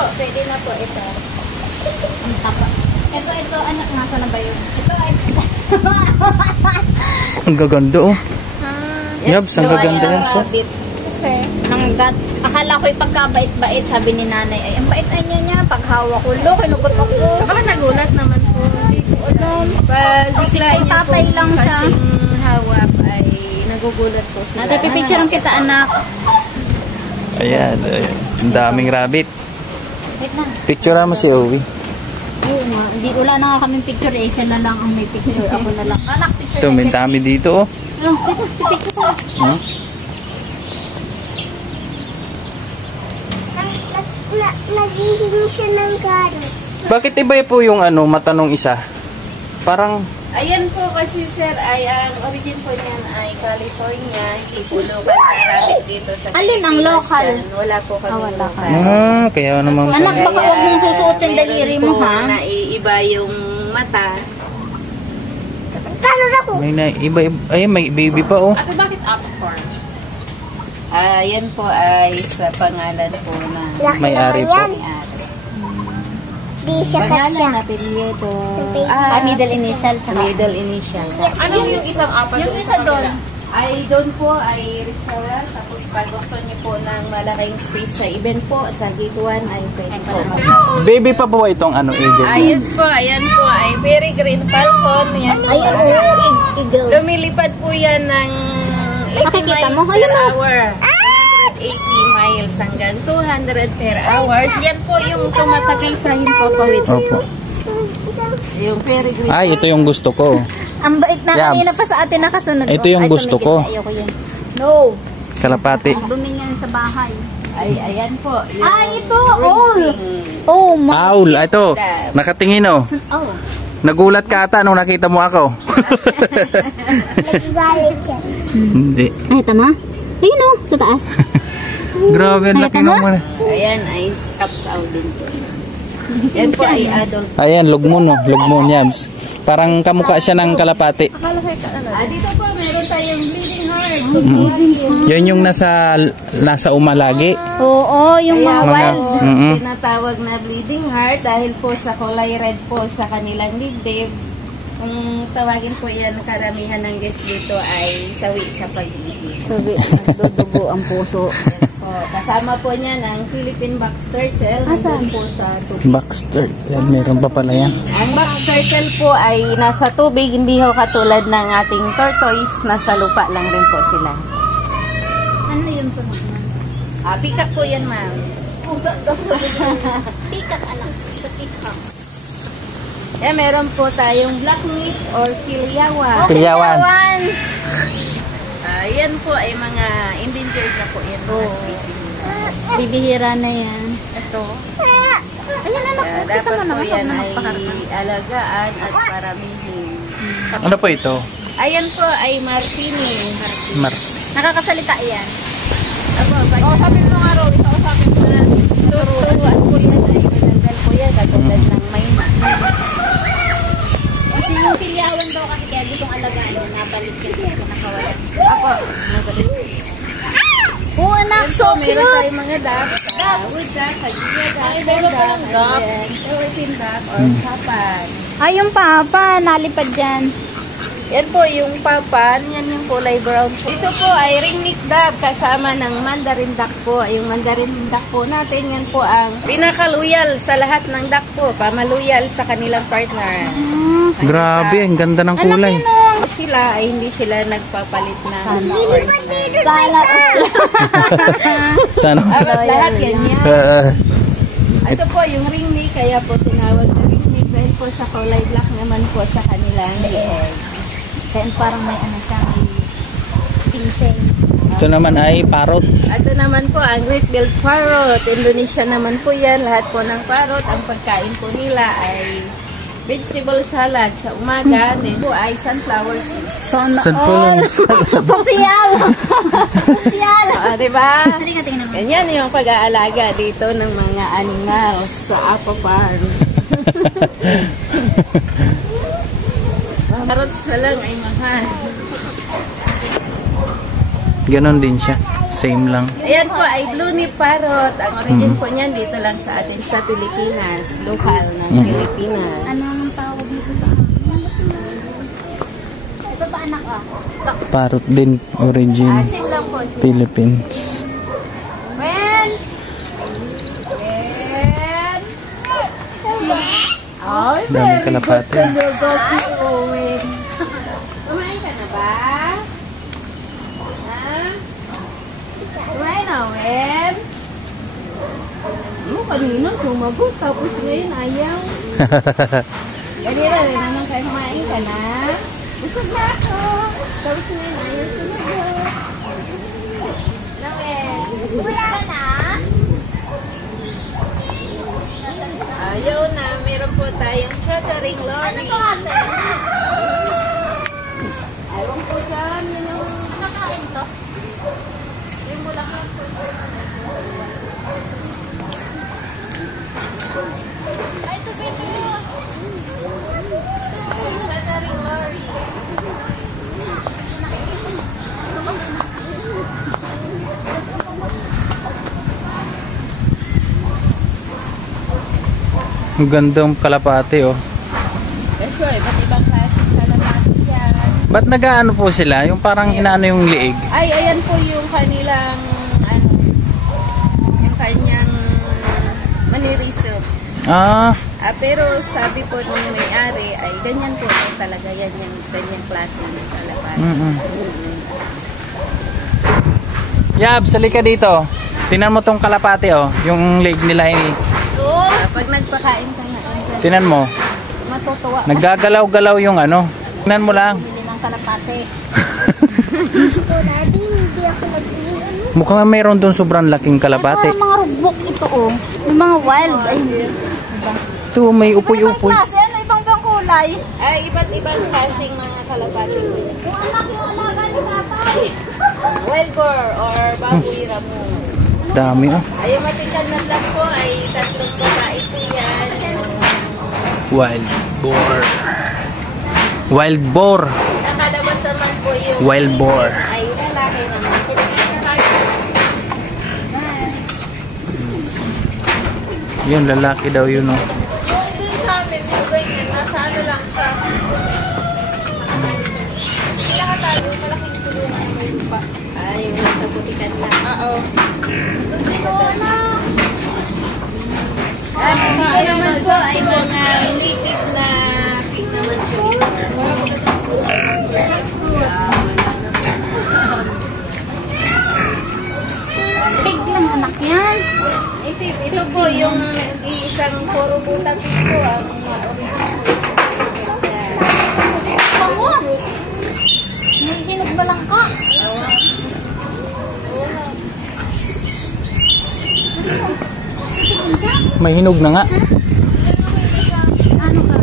po, pwede na po ito. Ang tapa. Ito, anak, nasa na ba yun? Ito ay... Ang gaganda oh. Yabs, ang gaganda yan. So. Kasi, akala ko'y pagkabait-bait, sabi ni nanay, ay, ang bait ay niya, paghawak ko, kinugot ako. Baka nagulat naman po. Hindi ko alam. Pag bigla niya po lang siya. kasing hawak ay nagugulat po sila. Ate, pipicturean kita, anak. Ayan, ayan. Ang daming rabbit. Wait lang. Picture mo si Owie. Oo nga, wala na nga kaming picture, eh, siya na lang ang may picture, ako na lang. Anak, picture. Ito, may dami dito oh. Ano, dito, pipicture ko. Huh? Naghihingi siya ng carrot. Bakit iba po yung ano, mata nung isa? Parang... Ayan po kasi sir, ay ang origin po niyan ay California. Hindi po local na rabbit dito sa Alin ang local? Wala po kami wala ka. local. Kaya naman Anak, pala. baka huwag mong susuot yung daliri mo, ha? Naiiba yung mata. Carrot ako. May na, iba, ay, may baby pa oh. Ate, bakit apple farm? Yan po ay sa pangalan po na May-ari po. may-ari. Di siya Pangalan katsa. na periodo. Middle initial. Middle initial. Anong yung isang apat Yung doon isa sa doon, kabila? ay doon po ay restaurant. Tapos pag gusto niyo po ng malaking space sa event po, sa gate 1 ay pwede po. Baby pa po itong ano, agent? Yes po, ayan po ay peregrine falcon. Yan po. Ayun, eagle. Lumilipad po yan ng 80 Nakikita miles mo? per Ayun, oh. hour. 180 miles hanggang 200 per hours. Yan po yung tumatagal sa himpapawid. Opo. Yung peregrine. Ay, ito yung gusto ko. Ang bait na Yams. kanina pa sa atin nakasunod. Ito yung gusto ko. Ayoko yan. No. Kalapati. Dumi yan sa bahay. Ay, ayan po. Yung Ito. Owl. Oh, my. Owl, ito. Nakatingin oh. Oh. Nagulat ka ata nung nakita mo ako. Nagagalit siya. Hindi. Ay, tama? Ayun oh, sa taas. Grabe, ang laki naman. Ayan ay scaps owl din po. Yan po ay adult. Ayan, lugmon oh. Lugmon, Yams. Parang kamukha siya ng kalapati. Dito po meron tayong bleeding heart. Yan yung nasa umalagi. Oo, yung mga Mga, wild. Tinatawag na bleeding heart dahil po sa kulay red po sa kanilang dibdib. Kung tawagin po yan, karamihan ng guest dito ay sawi sa pag-ibig. Sabi, nagdudugo ang puso. Yes po. Kasama po niya ng Philippine box turtle. Nandun po sa tubig. Baxter. Yan, meron pa pala yan. Ang box turtle po ay nasa tubig, hindi ho katulad ng ating tortoise, nasa lupa lang rin po sila. Ano yun po naman? Peacock po yan, ma'am. Pikat, anak. Sa pikat. Meron po tayong black meat or pilyawan. Pilyawan. Yan po ay mga endangered na po yan, mga species. Bibihira na yan. Ito. Ayan, anak. Dapat po yan ay alagaan at paramihin. Ano po ito? Ayan po ay martini. Nakakasalita yan. Sabi mo nga raw, isausapin po natin. Turuan po yan ay madaldal po yan, katulad ng mayna. Kasi yung pilyawan daw kasi kaya gustong alagaan yun, napalit kasi yung nakawala. Apo, nagalit. Oh, anak, so Meron cute! tayong mga duck, wood duck, kagiya duck, Philippine duck, or kapan. Ay, yung papa, nalipad dyan. Yan po yung papan, yan yung kulay brown. Ito po ay ringneck duck kasama ng mandarin duck po. Yung mandarin duck po natin, yan po ang pinakaluyal sa lahat ng duck po. Pamaluyal sa kanilang partner. Grabe, ang ganda ng kulay. Sila ay hindi sila nagpapalit na Sana. Sana. Lahat yan yan. Ito po yung ringneck, kaya po tinawag na ringneck dahil po sa kulay black naman po sa kanilang leeg. Kaya parang may ano siya, may pinsel. Ito naman ay parrot. Ito naman po ang great-billed parrot. Indonesia naman po yan. Lahat po ng parrot, ang pagkain po nila ay vegetable salad sa umaga. Then po ay sunflower seeds. San po? Sosyal! Sosyal! Diba? Halika, tingnan mo. Ganyan yung pag-aalaga dito ng mga animals sa Apo Farm. Parrots na lang ay mahal. Ganon din siya. Same lang. Ayan po ay blue nip parrot. Ang origin po niyan dito lang sa atin sa Pilipinas. Lokal ng Pilipinas. Ano ang tawag dito sa ito pa anak ah. Parrot din. Origin. Same lang po. Philippines. When? Ay, Daming kalapate. Owen. Kumain ka na ba? Ha? Kumain na, Owen? Kanina sumagot, tapos ngayon ayaw. Kanina rin naman kayo kumain ka na. Busog na ako. Tapos ngayon ayaw sumagot. Owen, busog ka na? Ayaw na, meron po tayong shuttering lorry. Ano to ate? Ayaw po dyan, yun yung nakain to. Yung bulaklak po. Ay, ito baby mo. Shuttering lorry. Ang gandang kalapate oh. Yes po, iba't ibang klaseng kalapati dyan. Ba't nag-ano po sila? Yung parang inaano yung liig? Ay, ayan po yung kanilang, yung kanyang maniriso. Pero sabi po nung may-ari, ay ganyan po talaga, yan yung ganyang klase ng kalapati. Yab, salika dito. Tingnan mo tong kalapate oh. Yung liig nila ini. Pag nagpakain ka na, Tingnan mo. matutuwa. Naggagalaw-galaw yung ano. Tingnan mo lang. Bili ng kalapate. Ito, Daddy, hindi ako nagbili. Mukhang mayroon doon sobrang laking kalapate. Mga rubok ito oh. Yung mga wild. Ay, Ito, may upoy-upoy. klase, ano ibang bang kulay? Ay, iba't ibang klaseng mga kalapati. Yung anak yung alaga ni tatay. Wild boar or baboy ramo. Dami oh. Ay, yung matikan na black po ay 3 babae po yan. Wild boar. Wild boar. Nakalabas naman po yung Wild boar. ay lalaki naman. Yun, lalaki daw yun oh. Yung dun sa amin, yung ganyan, nasa ano lang sa nakatago, malaking tulungan mo yung pa. Ay, yung nasa butikan lang. Oo. Doon din ko na. Ito naman po ay mga native na pig naman po. Pig lang anak yan. Ito po yung isang puro buta pig po ang original. Bango. May hinog ba lang ka? May hinog na nga. Ano ka?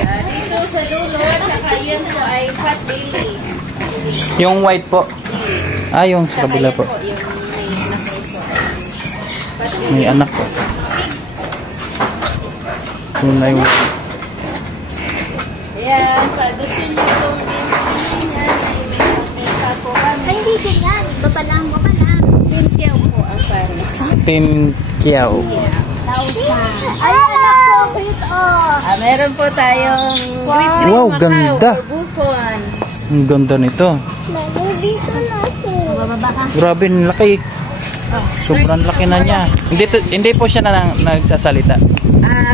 Dito sa dulo, saka yun po ay fat belly. Yung white po. Ah, yung sa Saka kabila yan po. po, yung may nakay po. Fat belly. May anak po. Yun na yung... Ayan, sa dosin yung itong yan ay may kapo kami. Ay, hindi ganyan. Baba lang. Pintiyaw po ang pares. Tinkiao. Lausa. Ay, anak ko. Cute oh. Meron po tayong great green Wow, Macau ganda. or bufon. Ang ganda nito. Daddy, dito na ako. Bababa ka. Grabe, ang laki. Sobrang laki na niya. Hindi po siya na nagsasalita.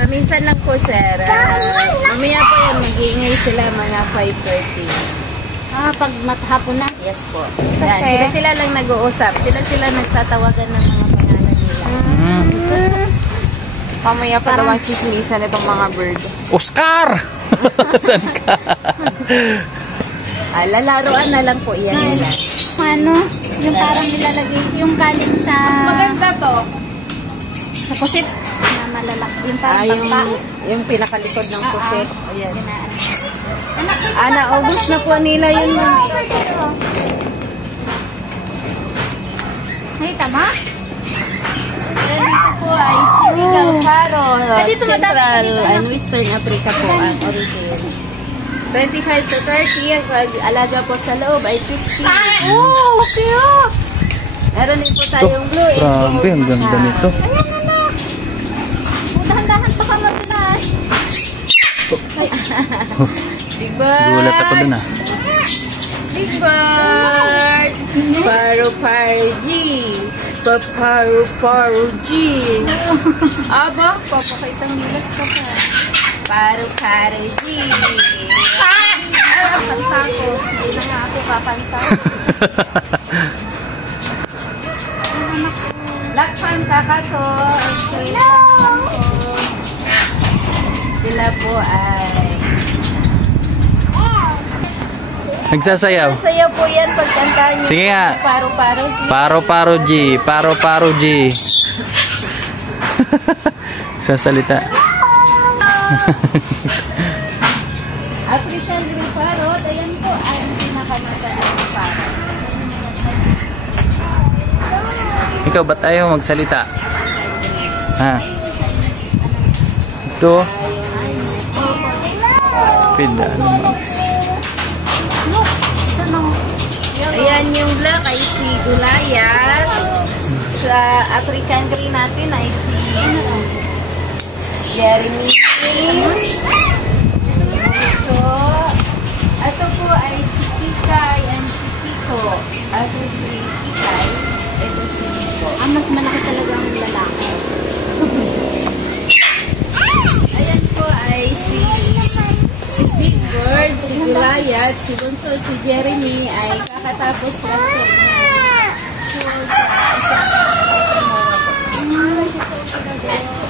Minsan lang po, sir. Mamaya po yan, mag-iingay sila mga 5:30. Pag mathapon na. Yes po. Yan, sila lang nag-uusap. Sila nagtatawagan ng mga pangalan nila. Mamaya pa daw ang chismisan itong mga bird. Oscar! Saan ka? Lalaroan na lang po yan nila. Ano? Yung parang nilalagay yung galing sa... Maganda to. Sa pusit. Na malalaki. Yung parang pagka. Yung pinakalikod ng puset. Ayan. Anak, Naubos na po nila yun. Nakita mo? Then ito po ay Senegal Carrot. dito madami Central dito, no? and Western Africa po ang origin. 25 to 30. Pag alaga po sa loob ay 50. Oh, cute! Meron din po tayong blue. Grabe, ang ganda nito. Ayan, anak. Dahan-dahan pa ka maglas. Big bird. Gulat ako dun ah. Big bird. Paru-paru-G. Paru-paru-G. Aba, papakitang nilas ka pa. Paru-paru-G. Kanta ko. Hindi na nga ako kakanta. Black Panther ka to. Sila po ay... Nagsasayaw. Sayo po yan pagkanta niyo. Sige nga. Paru-paro. Paro-paro G. Paro-paro G. Sasalita. African green parrot. Ayan po ay pinakamata ng parrot. Ikaw, ba't ayaw magsalita? Ha? Ito. Pida. Ayan yung black ay si Gulayat. Sa African green natin ay si Jeremy. So, ito po ay si Kikay and si Kiko. Ito si Kikay. Ito si Kiko. Mas malaki talaga ang lalaki. Ayan po ay si Big Bird, si Gulayat, si Bunso, si Jeremy ay kakatapos lang po na school sa